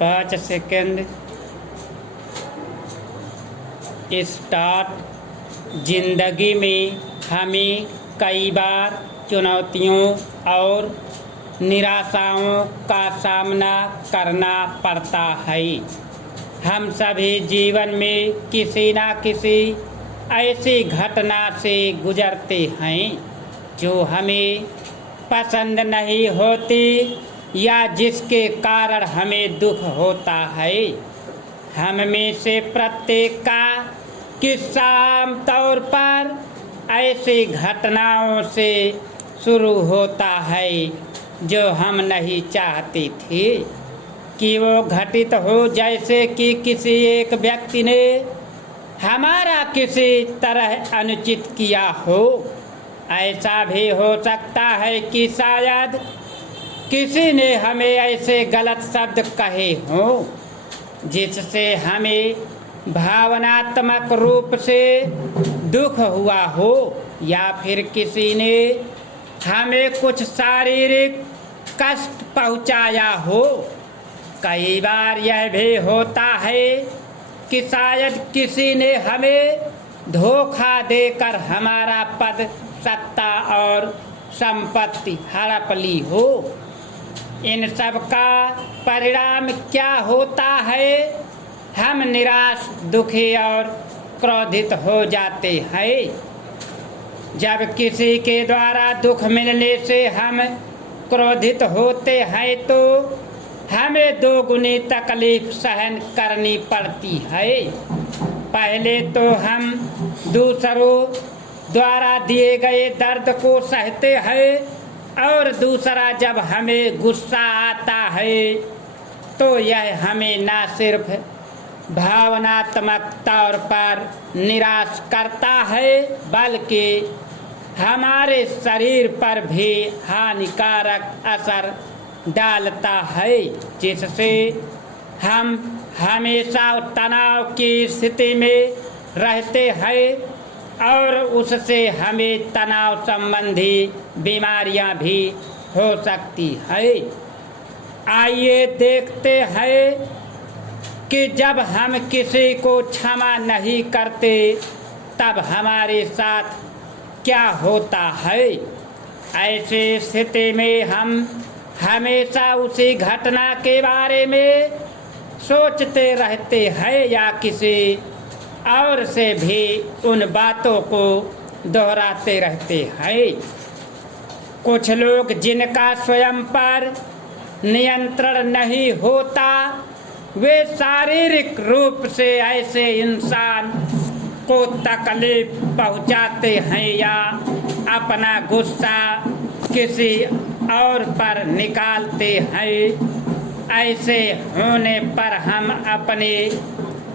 5 second start. जिंदगी में हमें कई बार चुनौतियों और निराशाओं का सामना करना पड़ता है। हम सभी जीवन में किसी न किसी ऐसी घटना से गुजरते हैं जो हमें पसंद नहीं होती या जिसके कारण हमें दुख होता है। हम में से प्रत्येक का किस्सा आम तौर पर ऐसी घटनाओं से शुरू होता है जो हम नहीं चाहते थे कि वो घटित हो। जैसे कि किसी एक व्यक्ति ने हमारा किसी तरह अनुचित किया हो। ऐसा भी हो सकता है कि शायद किसी ने हमें ऐसे गलत शब्द कहे हों जिससे हमें भावनात्मक रूप से दुख हुआ हो, या फिर किसी ने हमें कुछ शारीरिक कष्ट पहुंचाया हो। कई बार यह भी होता है कि शायद किसी ने हमें धोखा देकर हमारा पद, सत्ता और संपत्ति हड़प ली हो। इन सब का परिणाम क्या होता है? हम निराश, दुखी और क्रोधित हो जाते हैं। जब किसी के द्वारा दुख मिलने से हम क्रोधित होते हैं तो हमें दोगुनी तकलीफ सहन करनी पड़ती है। पहले तो हम दूसरों द्वारा दिए गए दर्द को सहते हैं, और दूसरा जब हमें गुस्सा आता है तो यह हमें न सिर्फ भावनात्मक तौर पर निराश करता है बल्कि हमारे शरीर पर भी हानिकारक असर डालता है, जिससे हम हमेशा तनाव की स्थिति में रहते हैं और उससे हमें तनाव संबंधी बीमारियां भी हो सकती है। आइए देखते हैं कि जब हम किसी को क्षमा नहीं करते तब हमारे साथ क्या होता है। ऐसी स्थिति में हम हमेशा उसी घटना के बारे में सोचते रहते हैं या किसी और से भी उन बातों को दोहराते रहते हैं। कुछ लोग जिनका स्वयं पर नियंत्रण नहीं होता, वे शारीरिक रूप से ऐसे इंसान को तकलीफ पहुंचाते हैं या अपना गुस्सा किसी और पर निकालते हैं। ऐसे होने पर हम अपने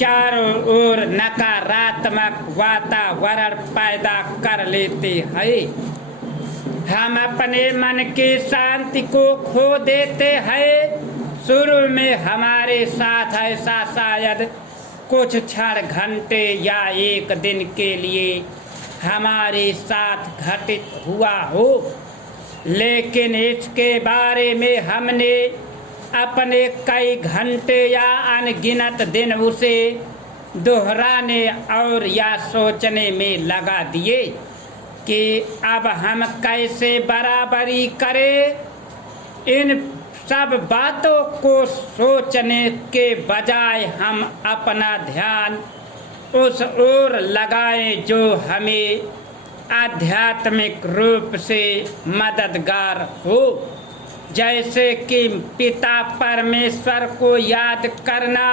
चारों ओर नकारात्मक वातावरण पैदा कर लेते हैं। हम अपने मन की शांति को खो देते हैं। शुरू में हमारे साथ ऐसा शायद कुछ क्षण, घंटे या एक दिन के लिए हमारे साथ घटित हुआ हो, लेकिन इसके बारे में हमने अपने कई घंटे या अनगिनत दिन उसे दोहराने और या सोचने में लगा दिए कि अब हम कैसे बराबरी करें। इन सब बातों को सोचने के बजाय हम अपना ध्यान उस ओर लगाएं जो हमें आध्यात्मिक रूप से मददगार हो, जैसे कि पिता परमेश्वर को याद करना,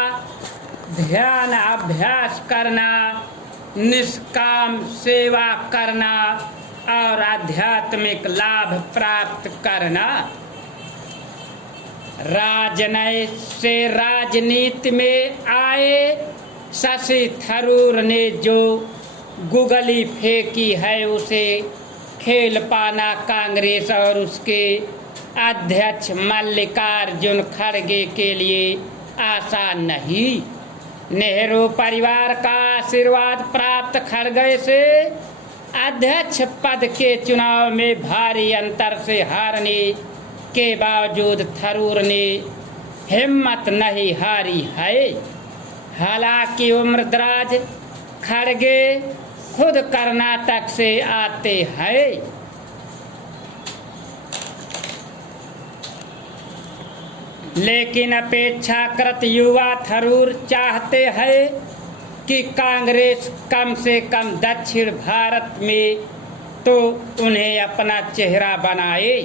ध्यान अभ्यास करना, निष्काम सेवा करना और आध्यात्मिक लाभ प्राप्त करना। राजनीति में आए शशि थरूर ने जो गुगली फेंकी है उसे खेलपाना कांग्रेस और उसके अध्यक्ष मल्लिकार्जुन खड़गे के लिए आसान नहीं। नेहरू परिवार का आशीर्वाद प्राप्त खड़गे से अध्यक्ष पद के चुनाव में भारी अंतर से हारने के बावजूद थरूर ने हिम्मत नहीं हारी है। हालांकि उम्रदराज खड़गे खुद कर्नाटक से आते हैं। लेकिन अपेक्षाकृत युवा थरूर चाहते हैं कि कांग्रेस कम से कम दक्षिण भारत में तो उन्हें अपना चेहरा बनाए।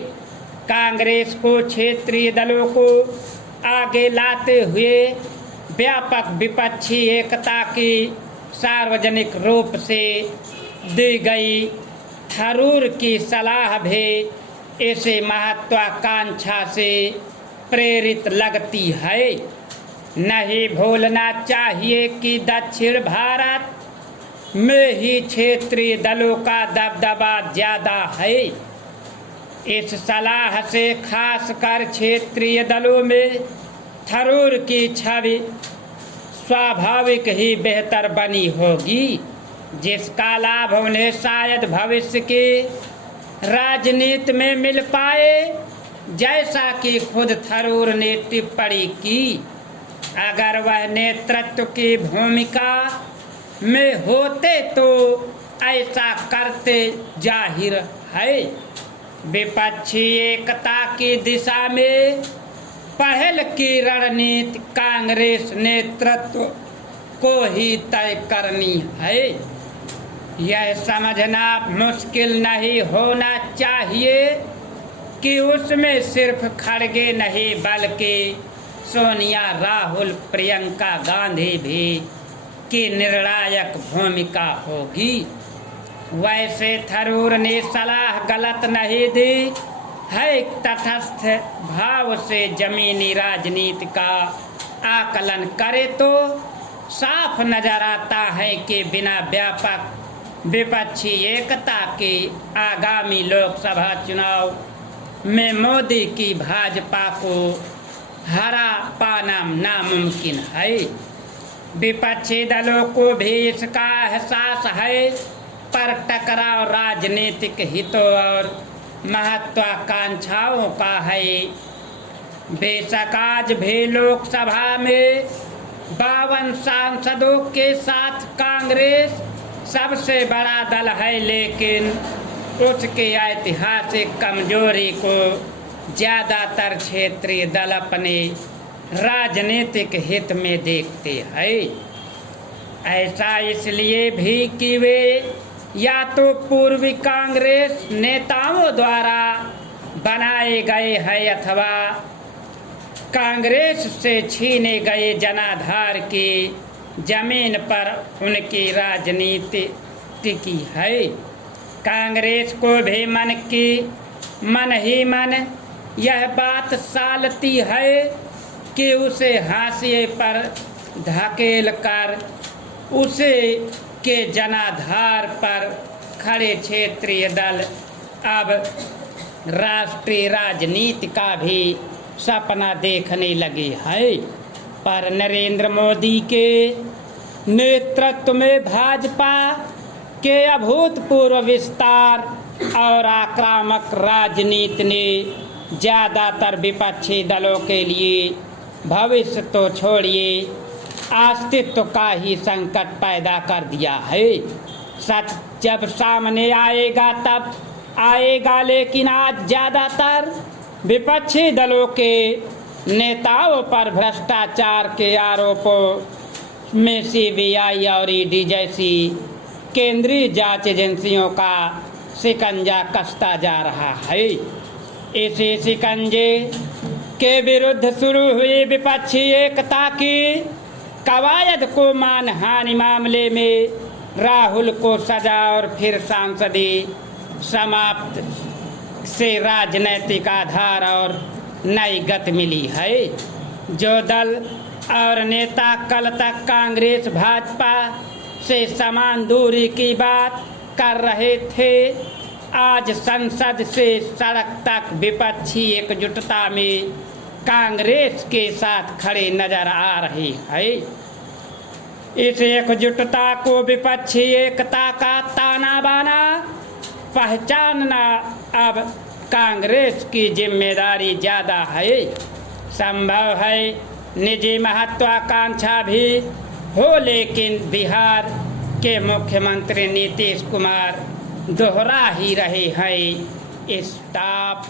कांग्रेस को क्षेत्रीय दलों को आगे लाते हुए व्यापक विपक्षी एकता की सार्वजनिक रूप से दी गई थरूर की सलाह भी इसे महत्वाकांक्षा से प्रेरित लगती है। नहीं भूलना चाहिए कि दक्षिण भारत में ही क्षेत्रीय दलों का दबदबा ज्यादा है। इस सलाह से खासकर क्षेत्रीय दलों में थरूर की छवि स्वाभाविक ही बेहतर बनी होगी, जिसका लाभ उन्हें शायद भविष्य की राजनीति में मिल पाए। जैसा कि खुद थरूर ने टिप्पणी की, अगर वह नेतृत्व की भूमिका में होते तो ऐसा करते जाहिर है। विपक्षी एकता की दिशा में पहल की रणनीति कांग्रेस नेतृत्व को ही तय करनी है। यह समझना मुश्किल नहीं होना चाहिए कि उसमें सिर्फ खड़गे नहीं बल्कि सोनिया, राहुल, प्रियंका गांधी भी की निर्णायक भूमिका होगी। वैसे थरूर ने सलाह गलत नहीं दी है। तटस्थ भाव से जमीनी राजनीति का आकलन करे तो साफ नजर आता है कि बिना व्यापक विपक्षी एकता के आगामी लोकसभा चुनाव में मोदी की भाजपा को हरा पाना नामुमकिन है। विपक्षी दलों को भी इसका एहसास है, पर टकराव राजनीतिक हितों और महत्वाकांक्षाओं का है। बेशक आज भी लोकसभा में 52 सांसदों के साथ कांग्रेस सबसे बड़ा दल है, लेकिन उसकी ऐतिहासिक कमजोरी को ज्यादातर क्षेत्रीय दल अपने राजनीतिक हित में देखते हैं। ऐसा इसलिए भी कि वे या तो पूर्वी कांग्रेस नेताओं द्वारा बनाए गए हैं अथवा कांग्रेस से छीने गए जनाधार की जमीन पर उनकी राजनीति टिकी है। कांग्रेस को भी मन ही मन यह बात सालती है कि उसे हाशिए पर धकेल कर उसे के जनाधार पर खड़े क्षेत्रीय दल अब राष्ट्रीय राजनीति का भी सपना देखने लगे हैं। पर नरेंद्र मोदी के नेतृत्व में भाजपा के अभूतपूर्व विस्तार और आक्रामक राजनीति ने ज्यादातर विपक्षी दलों के लिए भविष्य तो छोड़िए अस्तित्व का ही संकट पैदा कर दिया है। सच जब सामने आएगा तब आएगा, लेकिन आज ज्यादातर विपक्षी दलों के नेताओं पर भ्रष्टाचार के आरोपों में सीबीआई और ईडी जैसी केंद्रीय जांच एजेंसियों का शिकंजा कसता जा रहा है। इसी शिकंजे के विरुद्ध शुरू हुई विपक्षी एकता की कवायद को मानहानि मामले में राहुल को सजा और फिर सांसदी समाप्त से राजनैतिक आधार और नई गति मिली है। जो दल और नेता कल तक कांग्रेस भाजपा से समान दूरी की बात कर रहे थे, आज संसद से सड़क तक विपक्षी एकजुटता में कांग्रेस के साथ खड़े नजर आ रहे हैं। इस एकजुटता को विपक्षी एकता का ताना बाना पहचानना अब कांग्रेस की जिम्मेदारी ज्यादा है। संभव है निजी महत्वाकांक्षा भी हो, लेकिन बिहार के मुख्यमंत्री नीतीश कुमार दोहरा ही रहे हैं। स्टॉप।